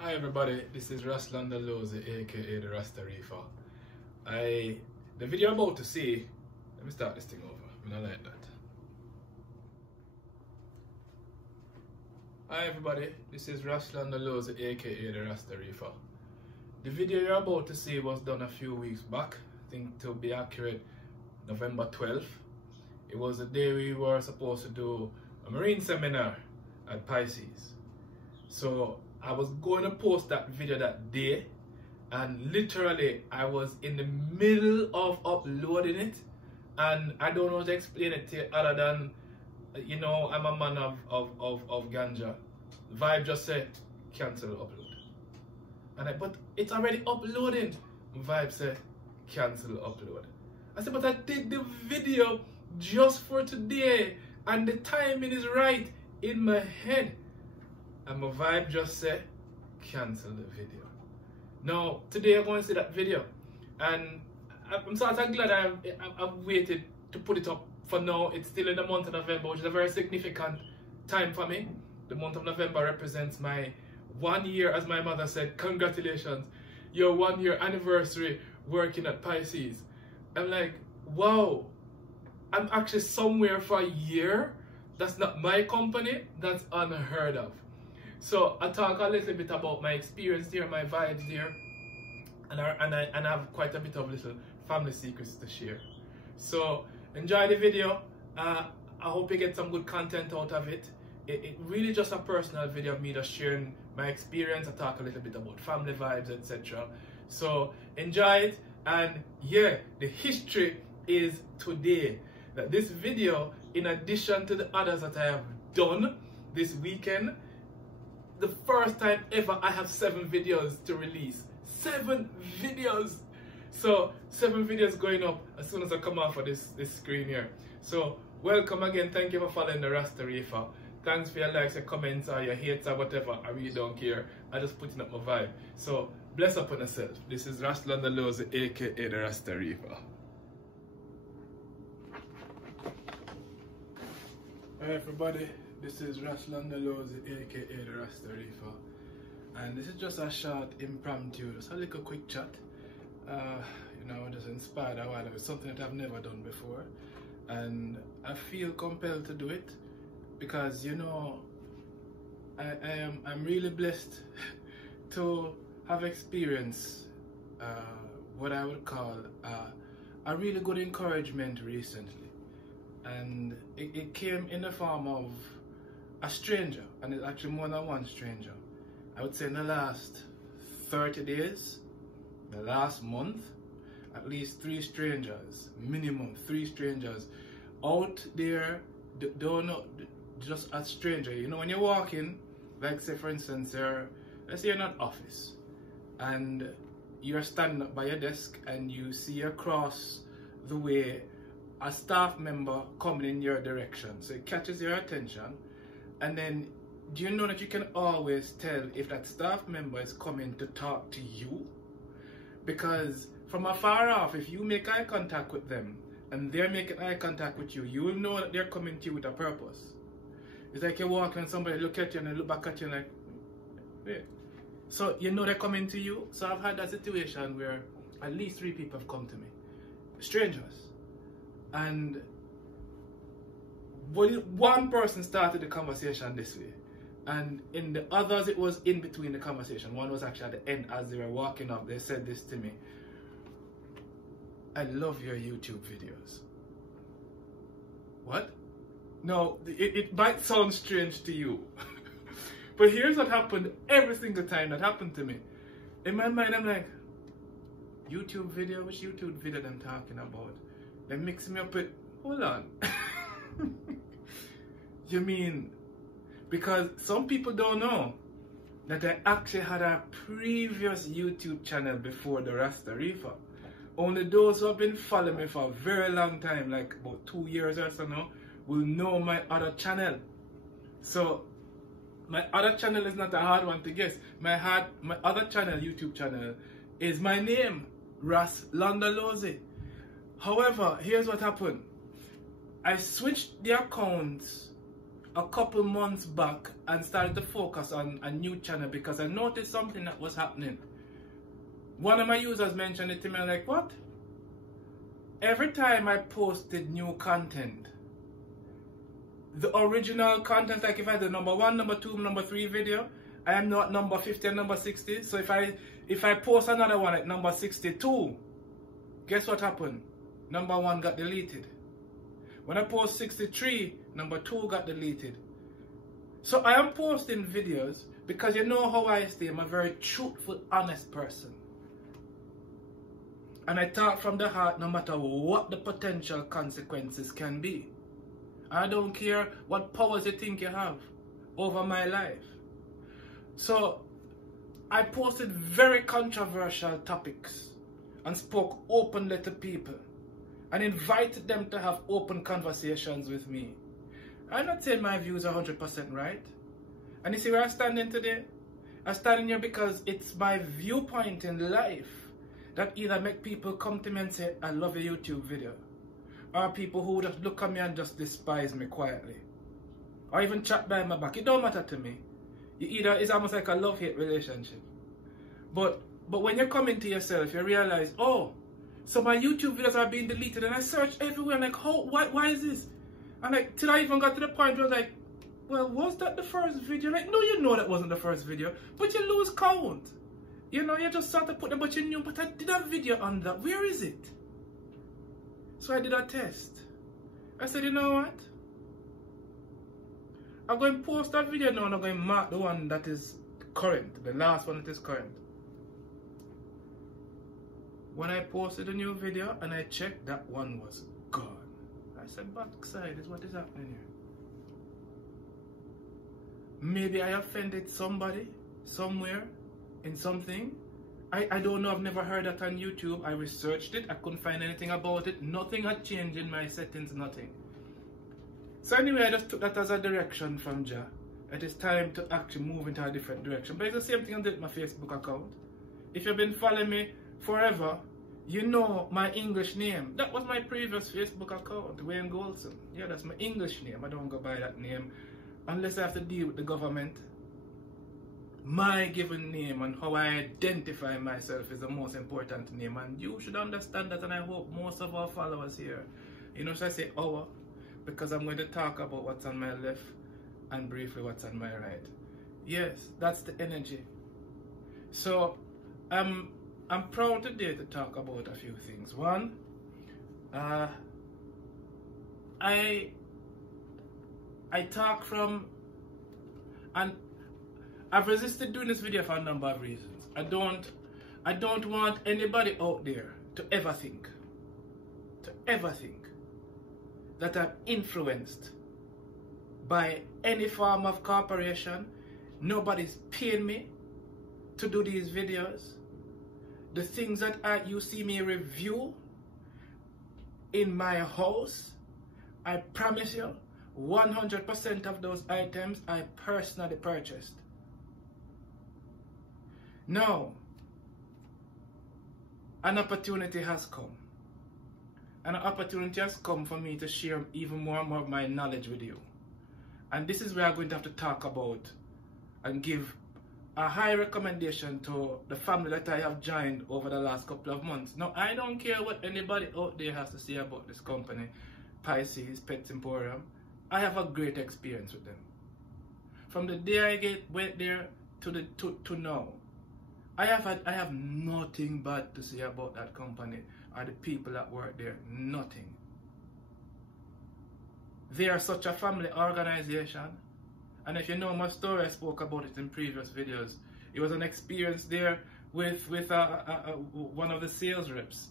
Hi everybody, this is Ruslan the Lozy, aka the Rasta Reefer. The video I'm about to see, let me start this thing over, I don't like that. Hi everybody, this is Ruslan the Lozy, aka the Rasta Reefer. The video you're about to see was done a few weeks back, I think to be accurate, November 12th. It was the day we were supposed to do a marine seminar at Pisces. So I was going to post that video that day, and literally I was in the middle of uploading it, and I don't know how to explain it to you other than, you know, I'm a man of ganja. Vibe just said cancel upload, and but it's already uploading. Vibe said cancel upload. I said, but I did the video just for today and the timing is right in my head. And my vibe just said cancel the video. Now today I'm going to see that video, and I'm sort of glad I've waited to put it up for now. It's still in the month of November, which is a very significant time for me. The month of November represents my 1 year, as my mother said, congratulations, your 1 year anniversary working at Pisces. I'm like, wow, I'm actually somewhere for a year. That's not my company. That's unheard of. So I talk a little bit about my experience there, my vibes there, and I have quite a bit of little family secrets to share. So enjoy the video. I hope you get some good content out of it. It really just a personal video of me just sharing my experience. I talk a little bit about family vibes, etc. So enjoy it, and yeah, the history is today. That this video, in addition to the others that I have done this weekend, the first time ever I have 7 videos to release. 7 videos! So 7 videos going up as soon as I come off of this screen here. So welcome again. Thank you for following the Rasta Reefer. Thanks for your likes, your comments, or your hates, or whatever. I really don't care. I just putting up my vibe. So bless up on yourself. This is Ruslan the Lozy, aka the Rasta Reefer. Hi everybody, this is Ruslan the Lozy, aka the Rasta Reefer, and this is just a short impromptu, just a little quick chat. You know, just inspired a while. It was something that I've never done before, and I feel compelled to do it because, you know, I'm really blessed to have experienced what I would call a really good encouragement recently. And it came in the form of a stranger, and it's actually more than one stranger. I would say in the last 30 days, the last month, at least 3 strangers, minimum 3 strangers out there. Don't know, just a stranger. You know, when you're walking, like say for instance, let's say you're in an office and you're standing up by your desk and you see across the way a staff member coming in your direction, so it catches your attention, and then do you know that you can always tell if that staff member is coming to talk to you? Because from afar off, if you make eye contact with them and they're making eye contact with you, you will know that they're coming to you with a purpose. It's like you're walking and somebody look at you and they look back at you and like, wait. So you know they're coming to you. So I've had that situation where at least 3 people have come to me, strangers. And one person started the conversation this way, and in the others it was in between the conversation. One was actually at the end as they were walking up. They said this to me: I love your YouTube videos. What? No, it might sound strange to you, but here's what happened every single time that happened to me. In my mind I'm like, YouTube video? Which YouTube video I'm talking about? They mix me up with, hold on. You mean, because some people don't know that I actually had a previous YouTube channel before the Rasta Reefer. Only those who have been following me for a very long time, like about 2 years or so now, will know my other channel. So my other channel is not a hard one to guess. My other channel, YouTube channel, is my name, Ruslan the Lozy. However, here's what happened. I switched the accounts a couple months back and started to focus on a new channel because I noticed something that was happening. One of my users mentioned it to me, like, what? Every time I posted new content, the original content, like if I do number 1, number 2, number 3 video, I am not number 50 and number 60. So if I post another one at number 62, guess what happened? Number 1 got deleted. When I post 63, number 2 got deleted. So I am posting videos because you know how I stay. I'm a very truthful, honest person. And I talk from the heart no matter what the potential consequences can be. I don't care what powers you think you have over my life. So I posted very controversial topics and spoke openly to people and invited them to have open conversations with me. I'm not saying my views are 100% right. And you see where I'm standing today? I'm standing here because it's my viewpoint in life that either make people come to me and say, I love your YouTube video. Or people who just look at me and just despise me quietly. Or even chat behind my back. It don't matter to me. It's almost like a love-hate relationship. But when you come into yourself, you realize, oh, so my YouTube videos are being deleted, and I search everywhere, and like, why is this? And like, till I even got to the point where I was like, well, was that the first video? Like, no, you know that wasn't the first video, but you lose count. You know, you just start to put them, but you knew, but I did a video on that. Where is it? So I did a test. I said, you know what? I'm going to post that video now, and I'm going to mark the one that is current, the last one that is current. When I posted a new video and I checked, that one was gone. I said, backside is what is happening here. Maybe I offended somebody, somewhere, in something. I don't know, I've never heard that on YouTube. I researched it, I couldn't find anything about it. Nothing had changed in my settings, nothing. So anyway, I just took that as a direction from Jah. It is time to actually move into a different direction. But it's the same thing I did with my Facebook account. If you've been following me forever, you know my English name. That was my previous Facebook account, Wayne Goldson. Yeah, that's my English name. I don't go by that name unless I have to deal with the government. My given name and how I identify myself is the most important name, and you should understand that, and I hope most of our followers here. You know, should I say our? Because I'm going to talk about what's on my left and briefly what's on my right. Yes, that's the energy. So I'm proud today to talk about a few things. One, I talk from, and I've resisted doing this video for a number of reasons. I don't want anybody out there to ever think that I'm influenced by any form of corporation. Nobody's paying me to do these videos. The things that you see me review in my house, I promise you, 100% of those items I personally purchased. Now, an opportunity has come. An opportunity has come for me to share even more and more of my knowledge with you. And this is where I'm going to have to talk about and give a high recommendation to the family that I have joined over the last couple of months. Now, I don't care what anybody out there has to say about this company, Pisces Pet Emporium. I have a great experience with them. From the day I went there to now, I have nothing bad to say about that company or the people that work there. Nothing. They are such a family organization. And if you know my story, I spoke about it in previous videos. It was an experience there with one of the sales reps,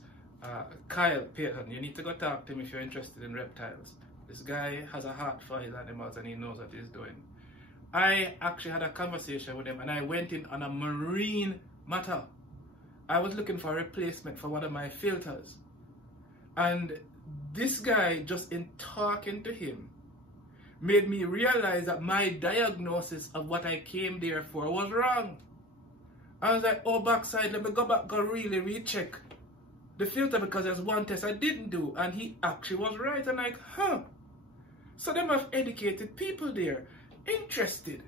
Kyle Payton. You need to go talk to him if you're interested in reptiles. This guy has a heart for his animals and he knows what he's doing. I actually had a conversation with him and I went in on a marine matter. I was looking for a replacement for one of my filters. And this guy, just in talking to him, made me realize that my diagnosis of what I came there for was wrong. I was like, oh, backside, let me go back, go really recheck the filter because there's one test I didn't do. And he actually was right. I'm like, huh. So them have educated people there, interested.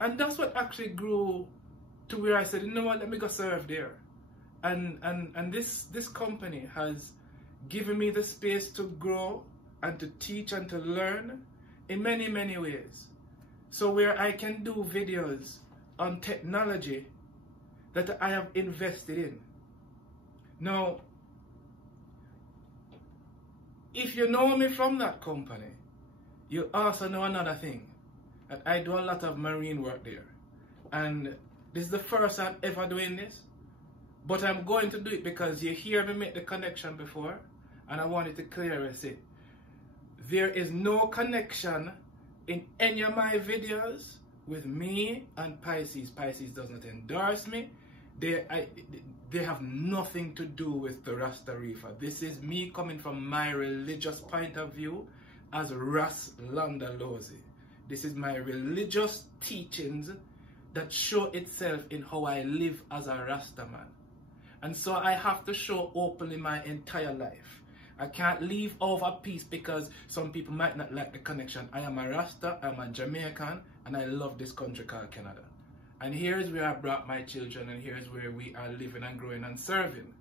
And that's what actually grew to where I said, you know what, let me go serve there. And this company has given me the space to grow and to teach and to learn in many, many ways. So where I can do videos on technology that I have invested in. Now, if you know me from that company, you also know another thing, that I do a lot of marine work there. And this is the first time ever doing this, but I'm going to do it because you hear me make the connection before, and I wanted to clearly say, there is no connection in any of my videos with me and Pisces. Pisces does not endorse me. They have nothing to do with the Rasta Reefer. This is me coming from my religious point of view as Ras Landalozi. This is my religious teachings that show itself in how I live as a Rasta man. And so I have to show openly my entire life. I can't leave off a piece because some people might not like the connection. I am a Rasta, I'm a Jamaican, and I love this country called Canada. And here's where I brought my children, and here's where we are living and growing and serving.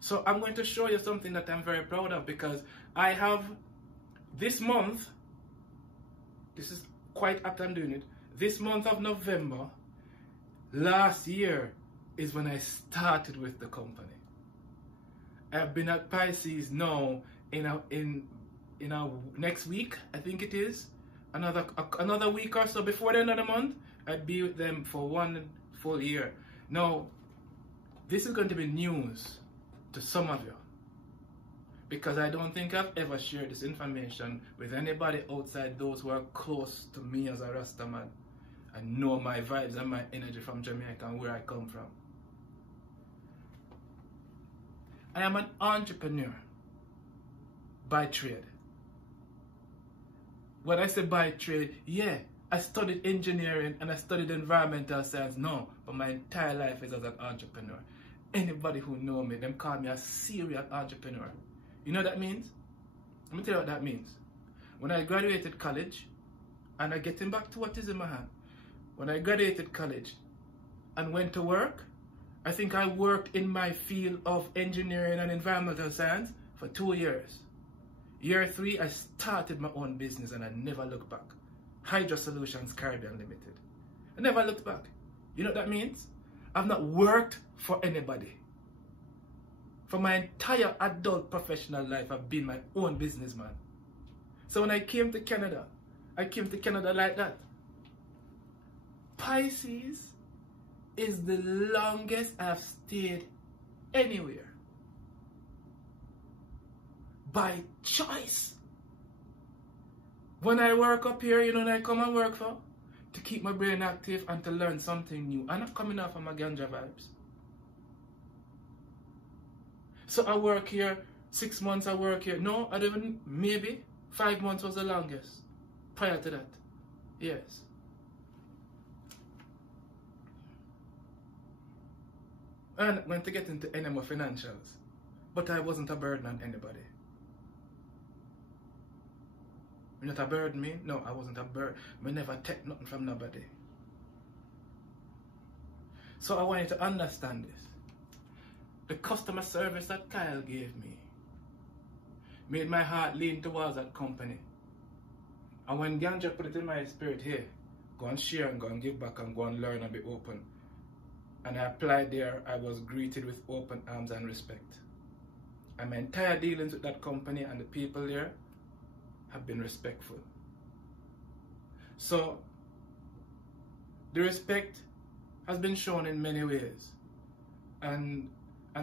So I'm going to show you something that I'm very proud of, because I have this month, this is quite apt I'm doing it, this month of November, last year is when I started with the company. I've been at Pisces now in next week, I think it is, another week or so before the end of the month. I'd be with them for 1 full year. Now, this is going to be news to some of you, because I don't think I've ever shared this information with anybody outside those who are close to me as a Rasta man and know my vibes and my energy from Jamaica and where I come from. I am an entrepreneur by trade. When I say by trade, yeah, I studied engineering and I studied environmental science. No, but my entire life is as an entrepreneur. Anybody who know me, them call me a serious entrepreneur. You know what that means? Let me tell you what that means. When I graduated college, and I'm getting back to what is in my hand. When I graduated college and went to work, I think I worked in my field of engineering and environmental science for 2 years. Year 3, I started my own business and I never looked back. Hydro Solutions Caribbean Limited. I never looked back. You know what that means? I've not worked for anybody. For my entire adult professional life, I've been my own businessman. So when I came to Canada, I came to Canada like that. Pisces is the longest I've stayed anywhere. By choice. When I work up here, you know what I come and work for? To keep my brain active and to learn something new. I'm not coming off of my ganja vibes. So I work here, 6 months I work here. No, I don't even, maybe 5 months was the longest. Prior to that. Yes. And I went to get into any more financials. But I wasn't a burden on anybody. You're not a burden me? No, I wasn't a burden. I never take nothing from nobody. So I want you to understand this. The customer service that Kyle gave me made my heart lean towards that company. And when Ganja put it in my spirit, here, go and share and go and give back and go and learn and be open. And I applied there, I was greeted with open arms and respect. And my entire dealings with that company and the people there have been respectful. So, the respect has been shown in many ways. And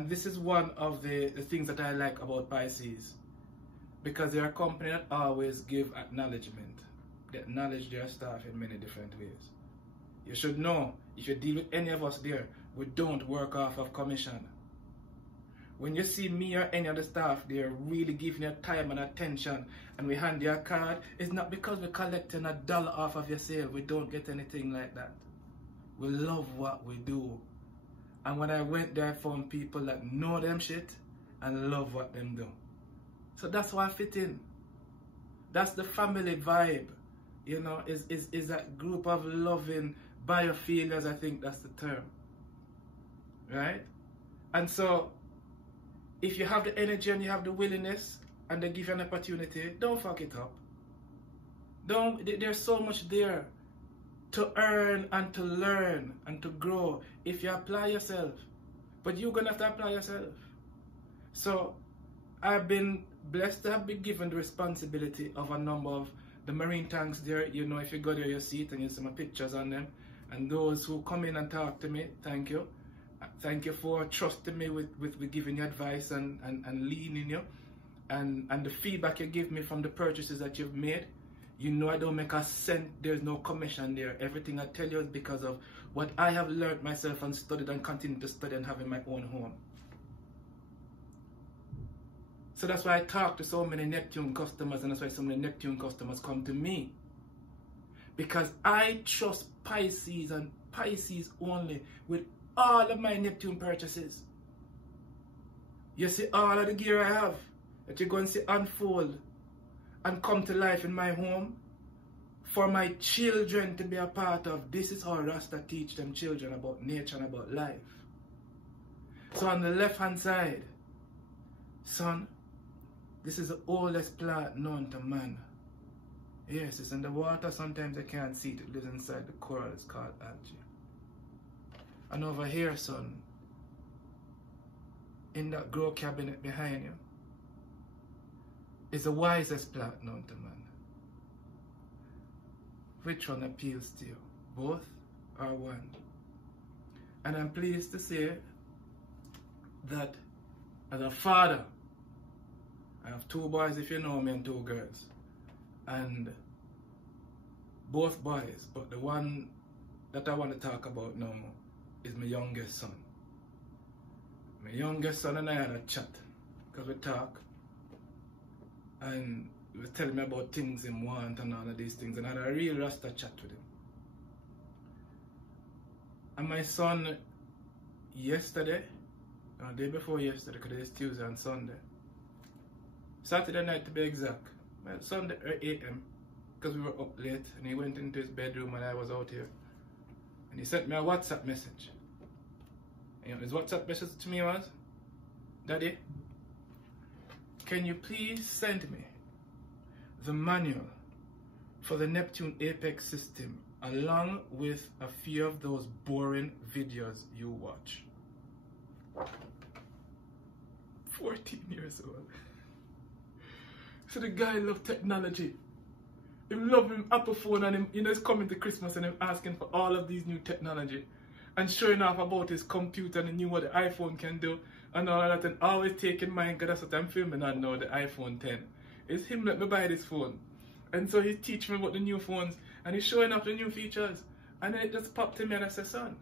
this is one of the things that I like about Pisces. Because they're a company that always give acknowledgement. They acknowledge their staff in many different ways. You should know, if you deal with any of us there, we don't work off of commission. When you see me or any of the staff, they're really giving you time and attention, and we hand you a card, it's not because we're collecting $1 off of your sale. We don't get anything like that. We love what we do. And when I went there, I found people that know them shit and love what them do. So that's why I fit in. That's the family vibe, you know, is that group of loving biophilias, I think that's the term, right? And so, if you have the energy and you have the willingness and they give you an opportunity, don't fuck it up. There's so much there to earn and to learn and to grow if you apply yourself. But you're going to have to apply yourself. So, I've been blessed to have been given the responsibility of a number of the marine tanks there. You know, if you go there, you see it and you see my pictures on them. And those who come in and talk to me, thank you. Thank you for trusting me with giving you advice and leading you. And the feedback you give me from the purchases that you've made. You know I don't make a cent, there's no commission there. Everything I tell you is because of what I have learned myself and studied and continue to study and have in my own home. So that's why I talk to so many Neptune customers, and that's why so many Neptune customers come to me. Because I trust Pisces and Pisces only with all of my Neptune purchases. You see all of the gear I have that you're going to see unfold and come to life in my home for my children to be a part of. This is how Rasta teach them children about nature and about life. So on the left hand side, son, this is the oldest plant known to man. Yes, it's in the water. Sometimes I can't see it. It lives inside the coral. It's called algae. And over here, son, in that grow cabinet behind you, is the wisest plant known to man. Which one appeals to you? Both or one? And I'm pleased to say that as a father, I have 2 boys, if you know me, and 2 girls. And both boys, but the one that I want to talk about now is my youngest son. My youngest son and I had a chat, because we talk, and he was telling me about things he wants and all of these things, and I had a real Rasta chat with him. And my son, yesterday, or the day before yesterday, because it's Tuesday and Sunday, Saturday night to be exact, well, Sunday 8 a.m. because we were up late, and he went into his bedroom and I was out here. And he sent me a WhatsApp message. And his WhatsApp message to me was, Daddy, can you please send me the manual for the Neptune Apex system along with a few of those boring videos you watch? 14 years old. So the guy loved technology. He loved him Apple phone, and him, you know, he's coming to Christmas and him asking for all of these new technology and showing off about his computer and he knew what the iPhone can do and all that, and always taking mine, because that's what I'm filming on now, the iPhone 10. It's him let me buy this phone. And so he's teaching me about the new phones and he's showing off the new features. And then it just popped to me and I said, son,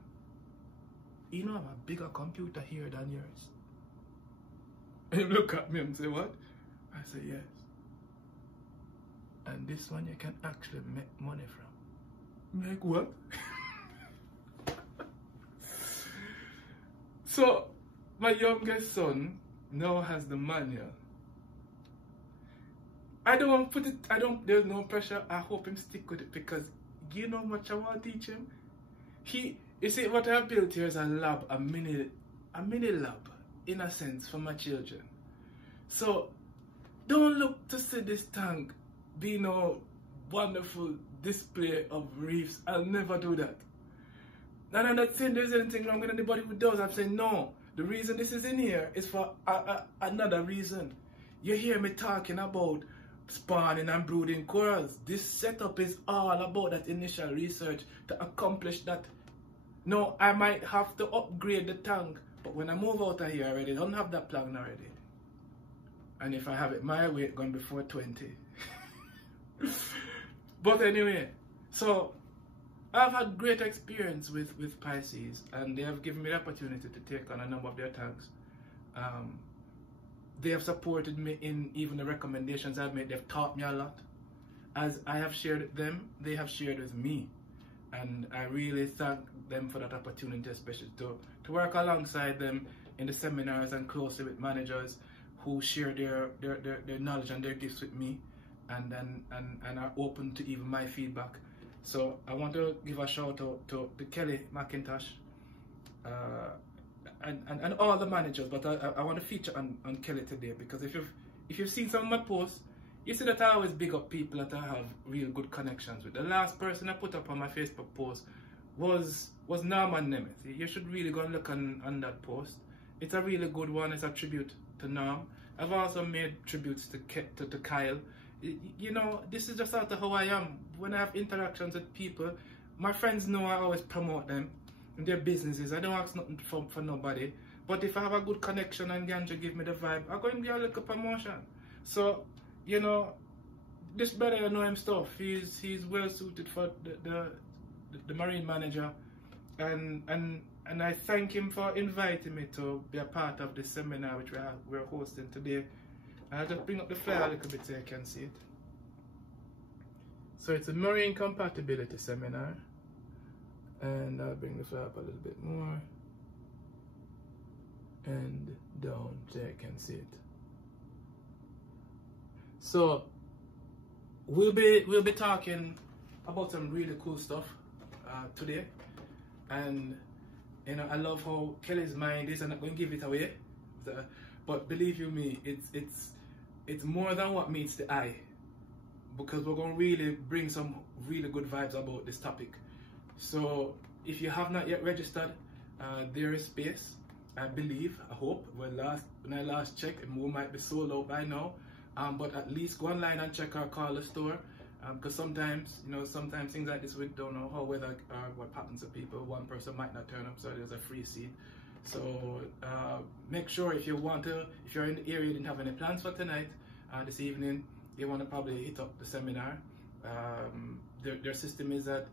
you know I have a bigger computer here than yours. And he looked at me and said, what? I said, yes. And this one you can actually make money from. Make what? So, my youngest son now has the manual. I don't want to put it, there's no pressure. I hope him stick with it, because you know how much I want to teach him? You see, what I built here is a lab, a mini lab, in a sense, for my children. So, don't look to see this tank be no wonderful display of reefs. I'll never do that. And I'm not saying there's anything wrong with anybody who does. I'm saying no. The reason this is in here is for another reason. You hear me talking about spawning and brooding corals. This setup is all about that initial research to accomplish that. No, I might have to upgrade the tank, but when I move out of here already, I don't have that plan already. And if I have it my way, it's going before 20. But anyway, so I've had great experience with Pisces, and they have given me the opportunity to take on a number of their tanks. They have supported me in even the recommendations I've made. They've taught me a lot. As I have shared with them, they have shared with me. And I really thank them for that opportunity, especially to work alongside them in the seminars and closely with managers who share their knowledge and their gifts with me. and are open to even my feedback. So I want to give a shout out to Kelly McIntosh and all the managers, but I want to feature on Kelly today, because if you've seen some of my posts, you see that I always big up people that I have real good connections with. The last person I put up on my Facebook post was Norman Nemeth. You should really go and look on that post. It's a really good one. It's a tribute to Norm. I've also made tributes to Kyle. You know, this is just sort of how I am. When I have interactions with people, my friends know I always promote them and their businesses. I don't ask nothing for nobody. But if I have a good connection and Ganja give me the vibe, I'm going to give a little promotion. So, you know, this brother, I know him stuff. He's well suited for the marine manager, and I thank him for inviting me to be a part of this seminar which we're hosting today. I'll just bring up the flyer a little bit so you can see it. So it's a marine compatibility seminar, and I'll bring the flyer up a little bit more and down so you can see it. So we'll be talking about some really cool stuff today, and you know, I love how Kelly's mind is. I'm not going to give it away, but believe you me, it's more than what meets the eye, because we're going to really bring some really good vibes about this topic. So if you have not yet registered, there is space, I believe, I hope. When I last checked, it might be sold out by now, but at least go online and check our call the store, because sometimes, you know, sometimes things like this, we don't know how weather or what happens to people. One person might not turn up, so there's a free seat. So make sure if you're in the area, you didn't have any plans for tonight, this evening, you want to probably hit up the seminar. Their system is that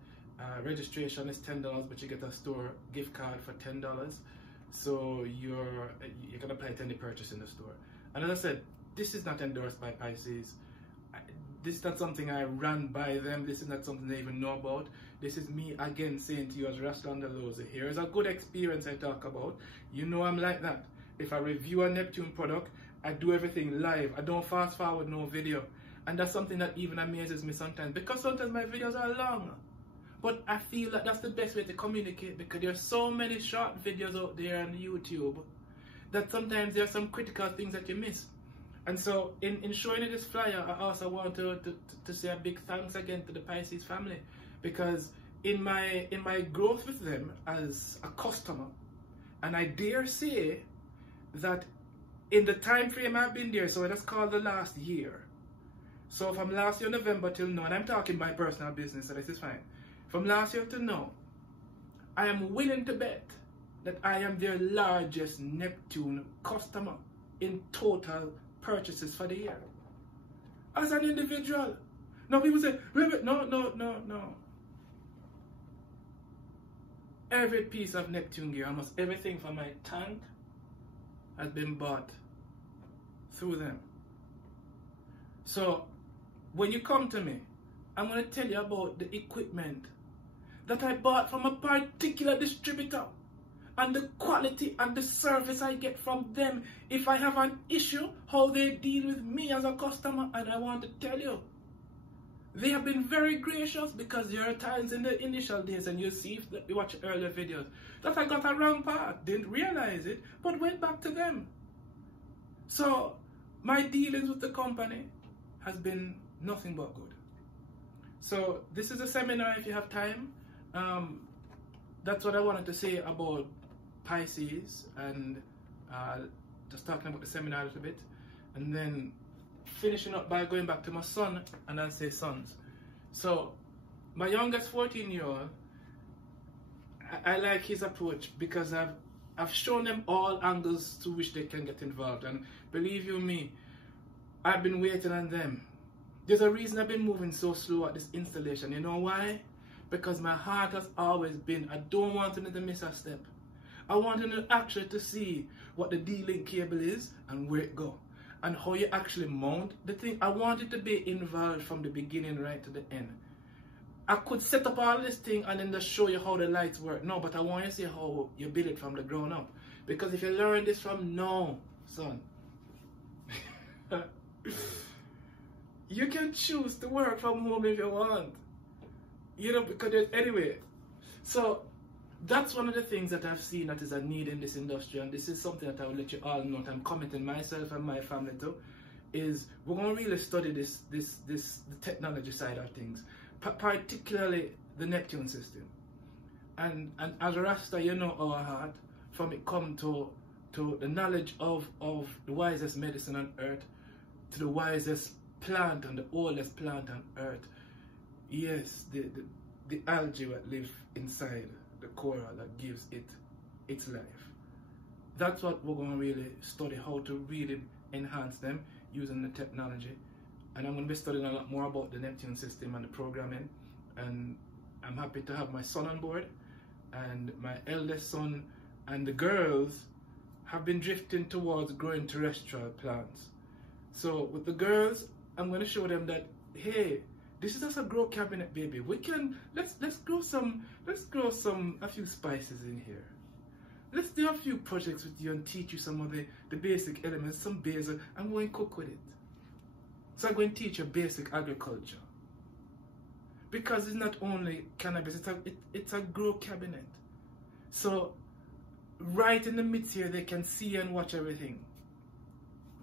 registration is $10, but you get a store gift card for $10. So you can apply to any purchase in the store. And as I said, this is not endorsed by Pisces. This is not something I ran by them. This is not something they even know about. This is me again saying to you as Raslan Deloze, here's a good experience I talk about. You know I'm like that. If I review a Neptune product, I do everything live. I don't fast forward no video. And that's something that even amazes me sometimes, because sometimes my videos are long. But I feel that that's the best way to communicate, because there's so many short videos out there on YouTube that sometimes there are some critical things that you miss. And so in showing you this flyer, I also want to say a big thanks again to the Pisces family, because in my growth with them as a customer, and I dare say that in the time frame I've been there, so let's call the last year. So from last year November till now, and I'm talking my personal business, so this is fine. From last year to now, I am willing to bet that I am their largest Neptune customer in total purchases for the year. As an individual. Now people say, no. Every piece of Neptune gear, almost everything from my tank, has been bought through them. So when you come to me, I'm going to tell you about the equipment that I bought from a particular distributor, and the quality and the service I get from them if I have an issue, how they deal with me as a customer. And I want to tell you, they have been very gracious, because there are times in the initial days, and you'll see if you watch earlier videos, that I got a wrong part, didn't realize it, but went back to them. So my dealings with the company has been nothing but good. So this is a seminar if you have time. That's what I wanted to say about Pisces, and just talking about the seminar a little bit, and then finishing up by going back to my son, and I'll say sons. So my youngest 14-year-old, I like his approach, because I've shown them all angles to which they can get involved, and believe you me, I've been waiting on them. There's a reason I've been moving so slow at this installation. You know why? Because my heart has always been, I don't want them to miss a step. I want them actually to see what the D-link cable is and where it go, and how you actually mount the thing. I want it to be involved from the beginning right to the end. I could set up all this thing and then just show you how the lights work. No, but I want you to see how you build it from the ground up. Because if you learn this from now, son, You can choose to work from home if you want. You know, because anyway. So that's one of the things that I've seen that is a need in this industry, and this is something that I will let you all know that I'm committing myself and my family to, is we're going to really study the technology side of things, particularly the Neptune system. And as a Rasta, you know our heart, from it come to the knowledge of the wisest medicine on earth, to the wisest plant and the oldest plant on earth. Yes, the algae that live inside the coral that gives it its life. That's what we're going to really study, how to really enhance them using the technology. And I'm going to be studying a lot more about the Neptune system and the programming. And I'm happy to have my son on board, and my eldest son and the girls have been drifting towards growing terrestrial plants. So with the girls, I'm going to show them that, hey, this is just a grow cabinet, baby. We can let's grow a few spices in here. Let's do a few projects with you and teach you some of the basic elements, some basil, and go and cook with it. So I'm going to teach you basic agriculture. Because it's not only cannabis, it's a grow cabinet. So right in the midst here, they can see and watch everything,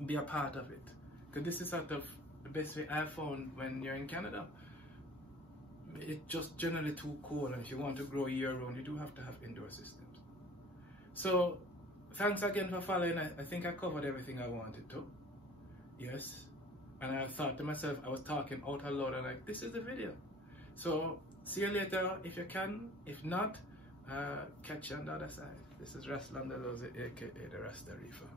be a part of it. Because this is sort of the best way I found when you're in Canada. It's just generally too cold, and if you want to grow year round, you do have to have indoor systems. So thanks again for following. I think I covered everything I wanted to. Yes. And I thought to myself, I was talking out loud and like, this is the video. So see you later if you can. If not, catch you on the other side. This is Raslan the Loze, aka the Rasta Reefer.